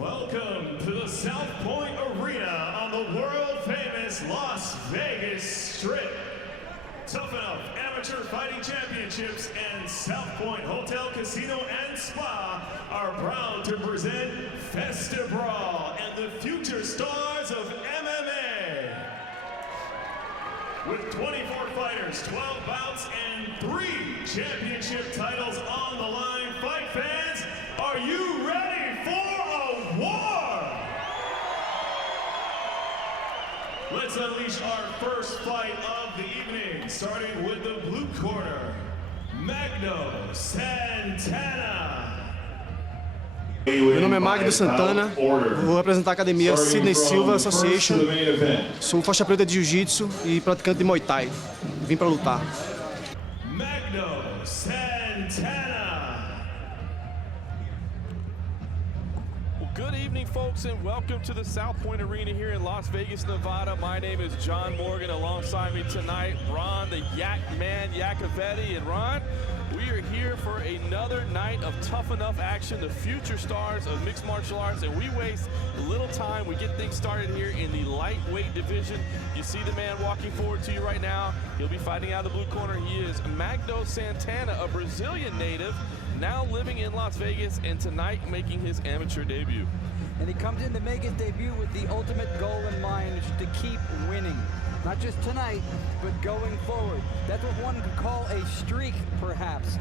Welcome to the South Point Arena on the world-famous Las Vegas Strip. Tuff-N-Uff Amateur Fighting Championships and South Point Hotel, Casino, and Spa are proud to present Festa Brawl and the future stars of MMA. With 24 fighters, 12 bouts, and 3 championship titles on the line, fight fans, are you ready for a war? Let's unleash our first fight of the evening, starting with the blue corner, Magdo Santana. Meu nome é Magdo Santana, vou representar a academia Sidney Silva Association. Sou faixa preta de jiu-jitsu e praticante de Muay Thai. Vim para lutar. Magdo Santana. Good evening, folks, and welcome to the South Point Arena here in Las Vegas, Nevada. My name is John Morgan. Alongside me tonight, Ron, the Yak Man, Yakovetti. And Ron, we are here for another night of Tuff-N-Uff action, the future stars of mixed martial arts, and we waste little time. We get things started here in the lightweight division. You see the man walking forward to you right now. He'll be fighting out of the blue corner. He is Magdo Santana, a Brazilian native, now living in Las Vegas, and tonight making his amateur debut. And he comes in to make his debut with the ultimate goal in mind, which is to keep winning. Not just tonight, but going forward. That's what one could call a streak, perhaps.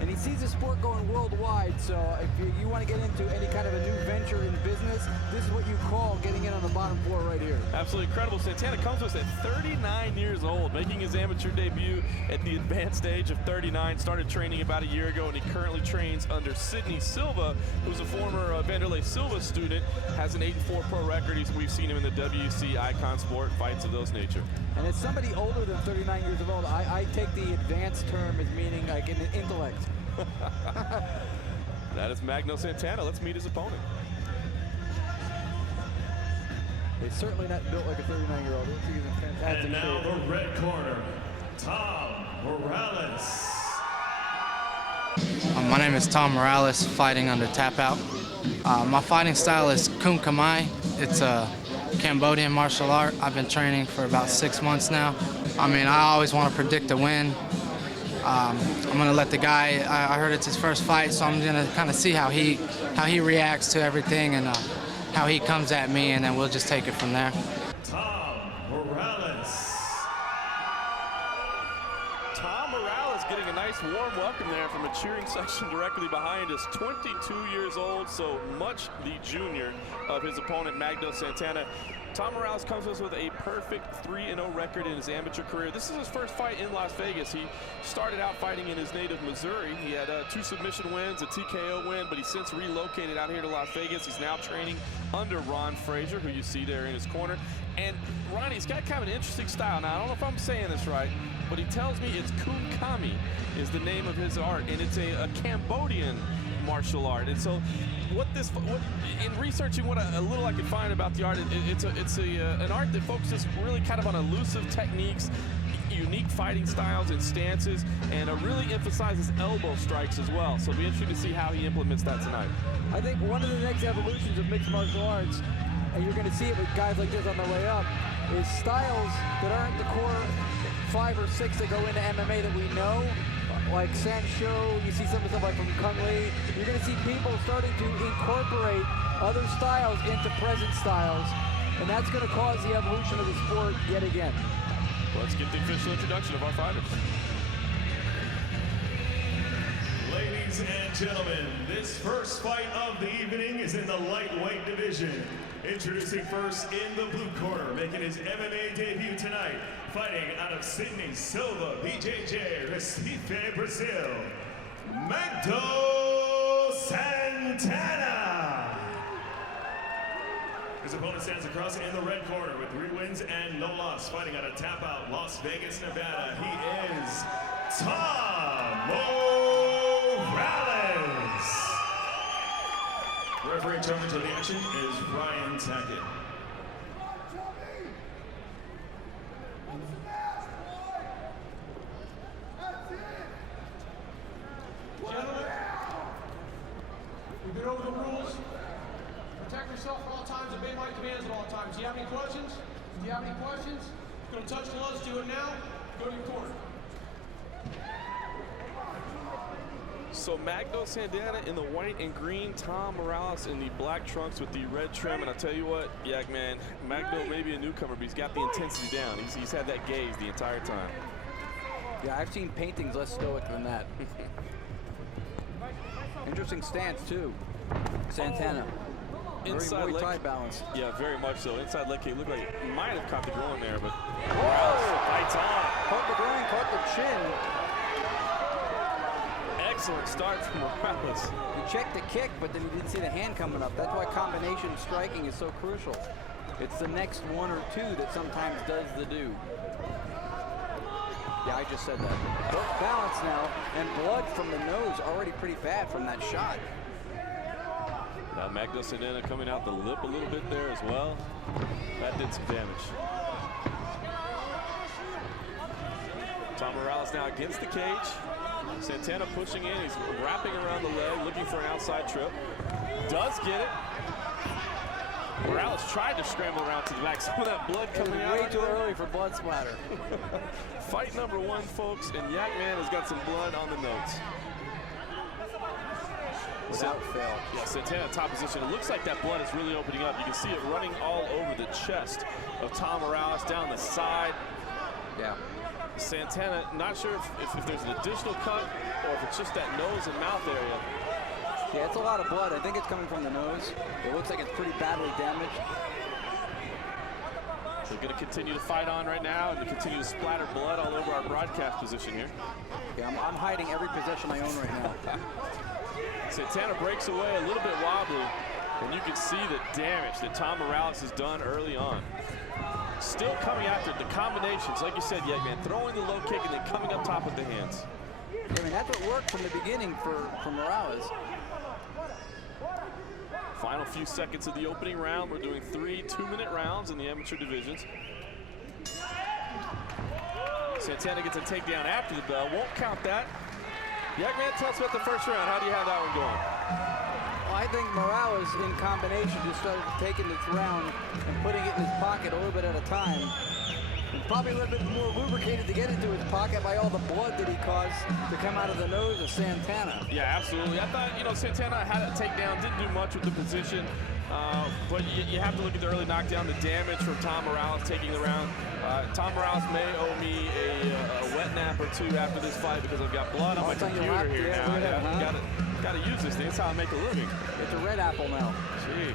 And he sees the sport going worldwide, so if you want to get into any kind of a new venture in business, this is what you call getting in on the bottom floor right here. Absolutely incredible. Santana comes to us at 39 years old, making his amateur debut at the advanced age of 39. Started training about a year ago, and he currently trains under Sidney Silva, who's a former Vanderlei Silva student, has an 8-4 pro record. We've seen him in the WC Icon Sport, fights of those nature. And as somebody older than 39 years old, I take the advanced term as meaning like an intellect. That is Magdo Santana. Let's meet his opponent. He's certainly not built like a 39-year-old. He's in fantastic And now shape. the red corner, Tom Morales. My name is Tom Morales, fighting under Tap Out. My fighting style is Kun Kamai. It's a Cambodian martial art. I've been training for about 6 months now. I mean, I always want to predict a win. I'm gonna let the guy. I heard it's his first fight, so I'm gonna kind of see how he reacts to everything and how he comes at me, and then we'll just take it from there. Tom Morales. Tom Morales getting a nice warm welcome there from a cheering section directly behind us. 22 years old, so much the junior of his opponent, Magdo Santana. Tom Morales comes to us with a perfect 3-0 record in his amateur career. This is his first fight in Las Vegas. He started out fighting in his native Missouri. He had 2 submission wins, a TKO win, but he's since relocated out here to Las Vegas. He's now training under Ron Frazier, who you see there in his corner. And Ronnie's got kind of an interesting style. Now, I don't know if I'm saying this right, but he tells me it's Kun Kami is the name of his art, and it's a Cambodian martial art. And so in researching what a little I could find about the art, it's an art that focuses really kind of on elusive techniques, unique fighting styles and stances, and really emphasizes elbow strikes as well. So it'll be interesting to see how he implements that tonight. I think one of the next evolutions of mixed martial arts, and you're going to see it with guys like this on their way up, is styles that aren't the core 5 or 6 that go into MMA that we know, like Sancho. You see some of the stuff like from Kung Lee. You're going to see people starting to incorporate other styles into present styles, and that's going to cause the evolution of the sport yet again. Let's get the official introduction of our fighters. Ladies and gentlemen, this first fight of the evening is in the lightweight division. Introducing first in the blue corner, making his MMA debut tonight, fighting out of Sidney Silva, BJJ, Recife, Brazil, Magdo Santana. His opponent stands across in the red corner with 3 wins and no loss, fighting out of Tap Out, Las Vegas, Nevada. He is Tom Morales. Referee in charge of the action is Ryan Tackett. Gentlemen, we've been over the rules. Protect yourself at all times, obey my commands at all times. Do you have any questions? Do you have any questions? Gonna touch gloves, do it now. Go to your corner. So Magdo Santana in the white and green, Tom Morales in the black trunks with the red trim. And I'll tell you what, Yak man, Magdo may be a newcomer, but he's got the intensity down. He's had that gaze the entire time. Yeah, I've seen paintings less stoic than that. Interesting stance too, Santana. Inside very leg tight balance. Yeah, very much so. Inside leg kick looked like he might have caught the groin there, but Morales fights on. Caught the groin, caught the chin. Excellent start from Morales. He checked the kick, but then he didn't see the hand coming up. That's why combination striking is so crucial. It's the next one or two that sometimes does the do. Yeah, I just said that. Both balance now, and blood from the nose already pretty bad from that shot. Now Magdo Santana coming out the lip a little bit there as well. That did some damage. Tom Morales now against the cage. Santana pushing in, he's wrapping around the leg, looking for an outside trip. Does get it. Morales tried to scramble around to the back. Some of that blood coming out. Way too early for blood splatter. Fight number one, folks, and Yak Man has got some blood on the notes. Without fail. Yeah, Santana top position. It looks like that blood is really opening up. You can see it running all over the chest of Tom Morales, down the side. Yeah. Santana, not sure if there's an additional cut or if it's just that nose and mouth area. Yeah, it's a lot of blood. I think it's coming from the nose. It looks like it's pretty badly damaged. They're going to continue to fight on right now and continue to splatter blood all over our broadcast position here. Yeah, I'm hiding every possession I own right now. Santana breaks away a little bit wobbly, and you can see the damage that Tom Morales has done early on. Still coming after the combinations, like you said, Yak Man, throwing the low kick and then coming up top with the hands. I mean, that's what worked from the beginning for Morales. Final few seconds of the opening round. We're doing 3 2-minute rounds in the amateur divisions. Santana gets a takedown after the bell. Won't count that. Yak Man, tell us about the first round. How do you have that one going? Well, I think Morales, in combination, just started taking this round and putting it in his pocket a little bit at a time. And probably a little bit more lubricated to get into his pocket by all the blood that he caused to come out of the nose of Santana. Yeah, absolutely. I thought, you know, Santana had a takedown, didn't do much with the position, but you have to look at the early knockdown, the damage from Tom Morales taking the round. Tom Morales may owe me a wet nap or two after this fight because I've got blood on my computer here now. Yeah, got to use this thing. That's how I make a living. It's a red apple now. Jeez.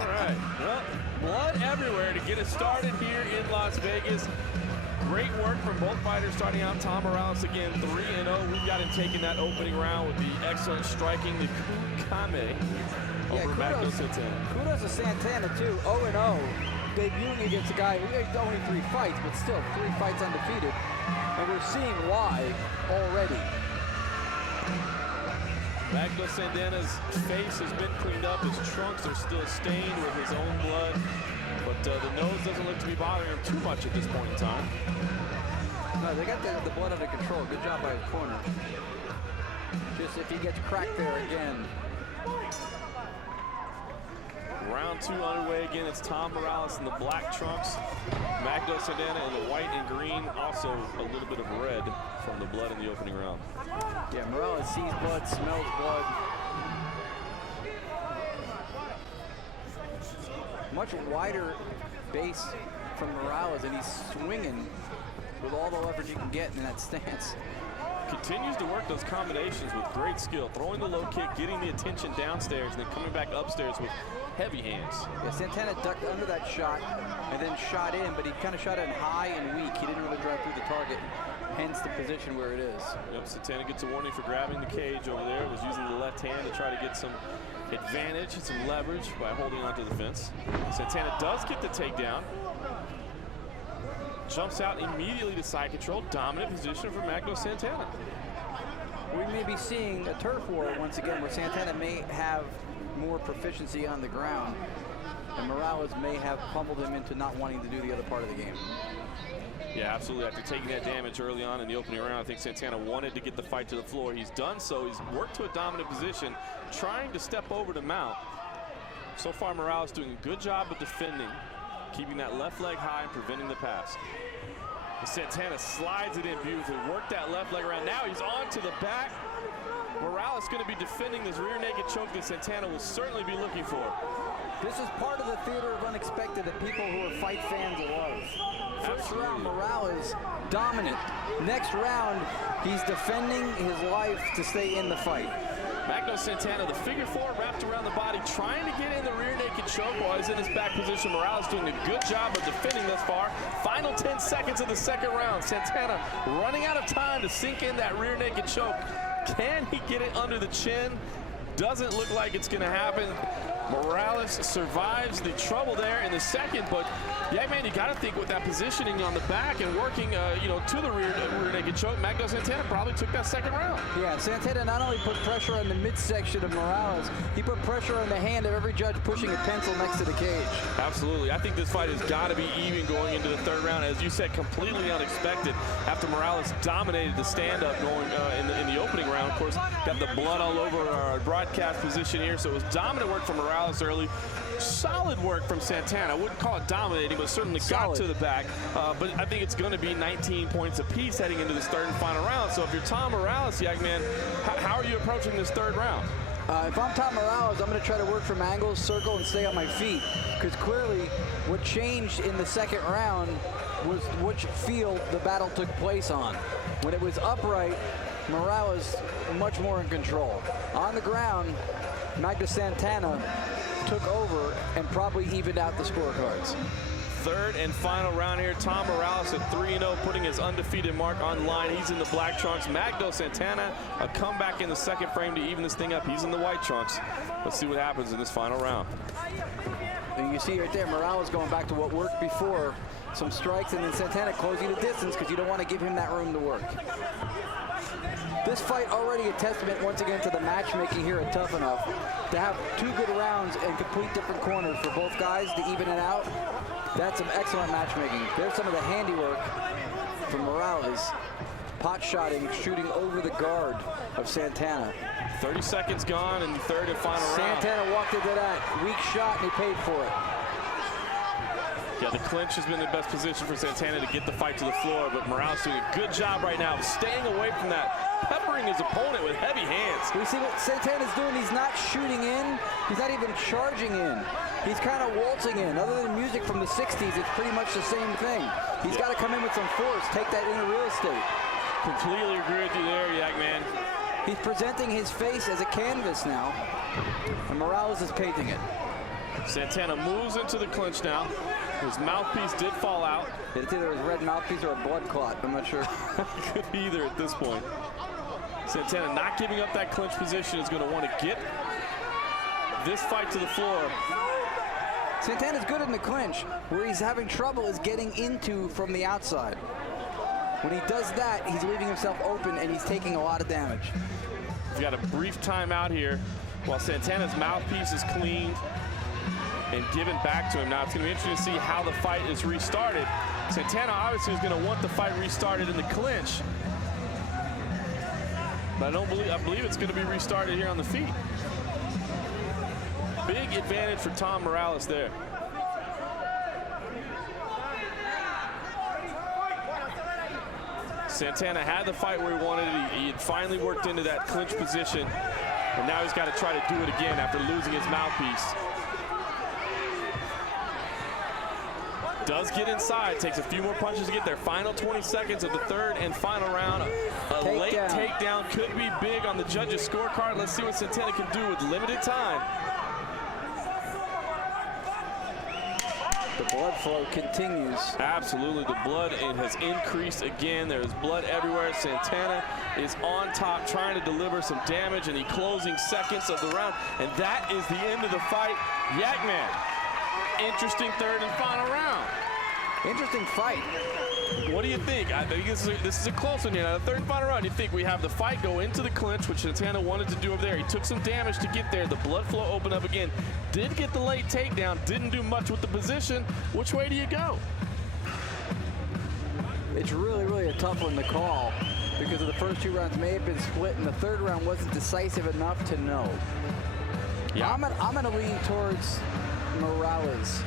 All right. Well, blood everywhere to get us started here in Las Vegas. Great work from both fighters starting out. Tom Morales again 3-0. We've got him taking that opening round with the excellent striking, the kame over Magdo Santana. Kudos to Santana too, 0-0. Debuting against a guy who had only 3 fights, but still 3 fights undefeated. And we're seeing why already. Magdo Santana's face has been cleaned up. His trunks are still stained with his own blood. But the nose doesn't look to be bothering him too much at this point in time. No, they got the blood under control. Good job by his corner. Just if he gets cracked there again. Round 2 underway again. It's Tom Morales in the black trunks. Magdo Santana in the white and green. Also a little bit of red from the blood in the opening round. Yeah, Morales sees blood, smells blood. Much wider base from Morales, and he's swinging with all the leverage you can get in that stance. Continues to work those combinations with great skill. Throwing the low kick, getting the attention downstairs, and then coming back upstairs with heavy hands. Yeah, Santana ducked under that shot and then shot in, but he kind of shot in high and weak. He didn't really drive through the target, hence the position where it is. Yep, Santana gets a warning for grabbing the cage over there. Was using the left hand to try to get some advantage and some leverage by holding onto the fence. Santana does get the takedown. Jumps out immediately to side control. Dominant position for Magdo Santana. We may be seeing a turf war once again where Santana may have more proficiency on the ground, and Morales may have pummeled him into not wanting to do the other part of the game. Yeah, absolutely. After taking that damage early on in the opening round, I think Santana wanted to get the fight to the floor. He's done so. He's worked to a dominant position, trying to step over to mount. So far, Morales doing a good job of defending, keeping that left leg high and preventing the pass. Santana slides it in beautifully, worked that left leg around. Now he's on to the back. Morales going to be defending this rear naked choke that Santana will certainly be looking for. This is part of the theater of unexpected that people who are fight fans love. First round, Morales dominant. Next round, he's defending his life to stay in the fight. Magdo Santana, the figure four wrapped around the body, trying to get in the rear naked choke while he's in his back position. Morales doing a good job of defending thus far. Final 10 seconds of the second round. Santana running out of time to sink in that rear naked choke. Can he get it under the chin? Doesn't look like it's going to happen. Morales survives the trouble there in the second, but yeah, man, you got to think with that positioning on the back and working, you know, to the rear naked choke, Magdo Santana probably took that second round. Yeah, Santana not only put pressure on the midsection of Morales, he put pressure on the hand of every judge pushing a pencil next to the cage. Absolutely. I think this fight has got to be even going into the third round. As you said, completely unexpected after Morales dominated the stand-up going in the opening round. Of course, got the blood all over our broadcast position here, so it was dominant work from Morales early. Solid work from Santana. I wouldn't call it dominating, but certainly got to the back. But I think it's going to be 19 points apiece heading into this third and final round. So if you're Tom Morales, Yagman, how are you approaching this third round? If I'm Tom Morales, I'm going to try to work from angles, circle, and stay on my feet. Because clearly, what changed in the second round was which field the battle took place on. When it was upright, Morales much more in control. On the ground, Magdo Santana took over and probably evened out the scorecards. Third and final round here. Tom Morales at 3-0, putting his undefeated mark on line. He's in the black trunks. Magdo Santana, a comeback in the second frame to even this thing up. He's in the white trunks. Let's see what happens in this final round. And you see right there, Morales going back to what worked before. Some strikes, and then Santana closing the distance because you don't want to give him that room to work. This fight already a testament once again to the matchmaking here at Tuff-N-Uff. To have two good rounds and complete different corners for both guys to even it out, that's some excellent matchmaking. There's some of the handiwork from Morales. Pot shotting, shooting over the guard of Santana. 30 seconds gone in the third and final round. Santana walked into that weak shot and he paid for it. Yeah, the clinch has been the best position for Santana to get the fight to the floor, but Morales doing a good job right now of staying away from that, peppering his opponent with heavy hands. We see what Santana's doing. He's not shooting in. He's not even charging in. He's kind of waltzing in. Other than music from the 60s, it's pretty much the same thing. He's got to come in with some force, take that inner real estate. Completely agree with you there, Yagman. He's presenting his face as a canvas now, and Morales is painting it. Santana moves into the clinch now. His mouthpiece did fall out. It's either his red mouthpiece or a blood clot. I'm not sure. Could be either at this point. Santana not giving up that clinch position is going to want to get this fight to the floor. Santana's good in the clinch. Where he's having trouble is getting into from the outside. When he does that, he's leaving himself open and he's taking a lot of damage. We've got a brief timeout here while Santana's mouthpiece is cleaned and given back to him. Now it's going to be interesting to see how the fight is restarted. Santana obviously is going to want the fight restarted in the clinch, but I believe it's going to be restarted here on the feet. Big advantage for Tom Morales there. Santana had the fight where he wanted it. He had finally worked into that clinch position, and now he's got to try to do it again after losing his mouthpiece. Does get inside, takes a few more punches to get there. Final 20 seconds of the third and final round. A late takedown could be big on the judges' scorecard. Let's see what Santana can do with limited time. The blood flow continues. Absolutely, the blood has increased again. There's blood everywhere. Santana is on top, trying to deliver some damage in the closing seconds of the round. And that is the end of the fight. Yagman. Interesting third and final round. Interesting fight. What do you think? I think this is a close one here. Now, the third and final round, you think we have the fight go into the clinch, which Santana wanted to do over there. He took some damage to get there. The blood flow opened up again. Did get the late takedown. Didn't do much with the position. Which way do you go? It's really, really a tough one to call because of the first two rounds may have been split, and the third round wasn't decisive enough to know. Yeah. I'm gonna lean towards Morales.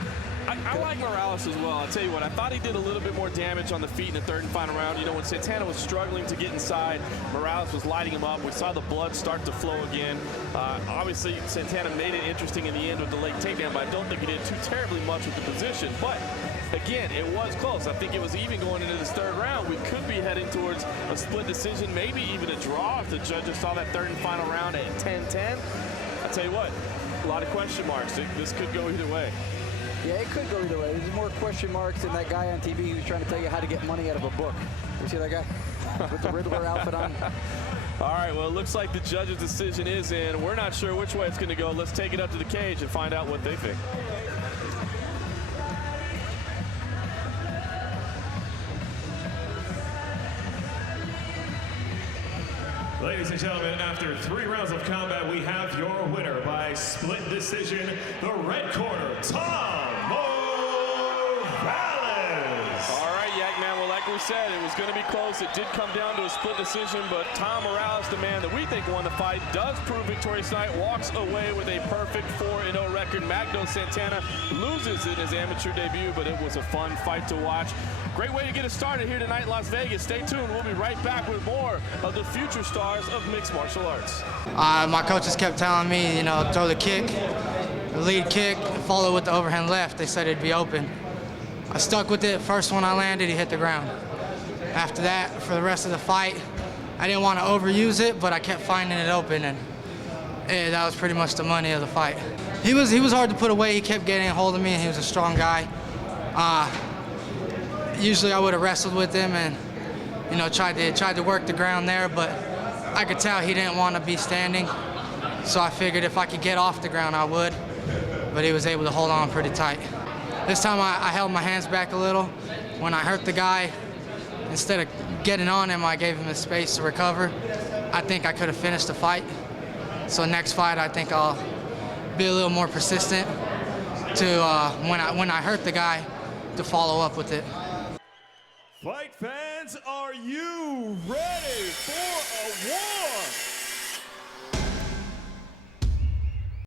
I like Morales as well. I'll tell you what, I thought he did a little bit more damage on the feet in the third and final round. You know, when Santana was struggling to get inside, Morales was lighting him up. We saw the blood start to flow again. Obviously, Santana made it interesting in the end with the late takedown, but I don't think he did too terribly much with the position. But again, it was close. I think it was even going into this third round. We could be heading towards a split decision, maybe even a draw if the judges saw that third and final round at 10-10. I'll tell you what, a lot of question marks. This could go either way. Yeah, it could go either way. There's more question marks than that guy on TV who's trying to tell you how to get money out of a book. You see that guy with the Riddler outfit on? All right, well, it looks like the judge's decision is in. We're not sure which way it's going to go. Let's take it up to the cage and find out what they think. Ladies and gentlemen, after 3 rounds of combat, we have your winner by split decision, the red corner, Tom Morales. All right, Yak Man, well, like we said, it was going to be close. It did come down to a split decision, but Tom Morales, the man that we think won the fight, does prove victorious tonight, walks away with a perfect 4-0 record. Magdo Santana loses in his amateur debut, but it was a fun fight to watch. Great way to get us started here tonight in Las Vegas. Stay tuned. We'll be right back with more of the future stars of mixed martial arts. My coaches kept telling me, you know, throw the kick, the lead kick, follow with the overhand left. They said it'd be open. I stuck with it. First one I landed, he hit the ground. After that, for the rest of the fight, I didn't want to overuse it, but I kept finding it open, and that was pretty much the money of the fight. He was hard to put away. He kept getting a hold of me, and he was a strong guy. Usually I would have wrestled with him and, you know, tried to work the ground there, but I could tell he didn't want to be standing. So I figured if I could get off the ground, I would, but he was able to hold on pretty tight. This time I held my hands back a little. When I hurt the guy, instead of getting on him, I gave him the space to recover. I think I could have finished the fight. So next fight, I think I'll be a little more persistent to, when I hurt the guy, to follow up with it. Fight fans, are you ready for a war?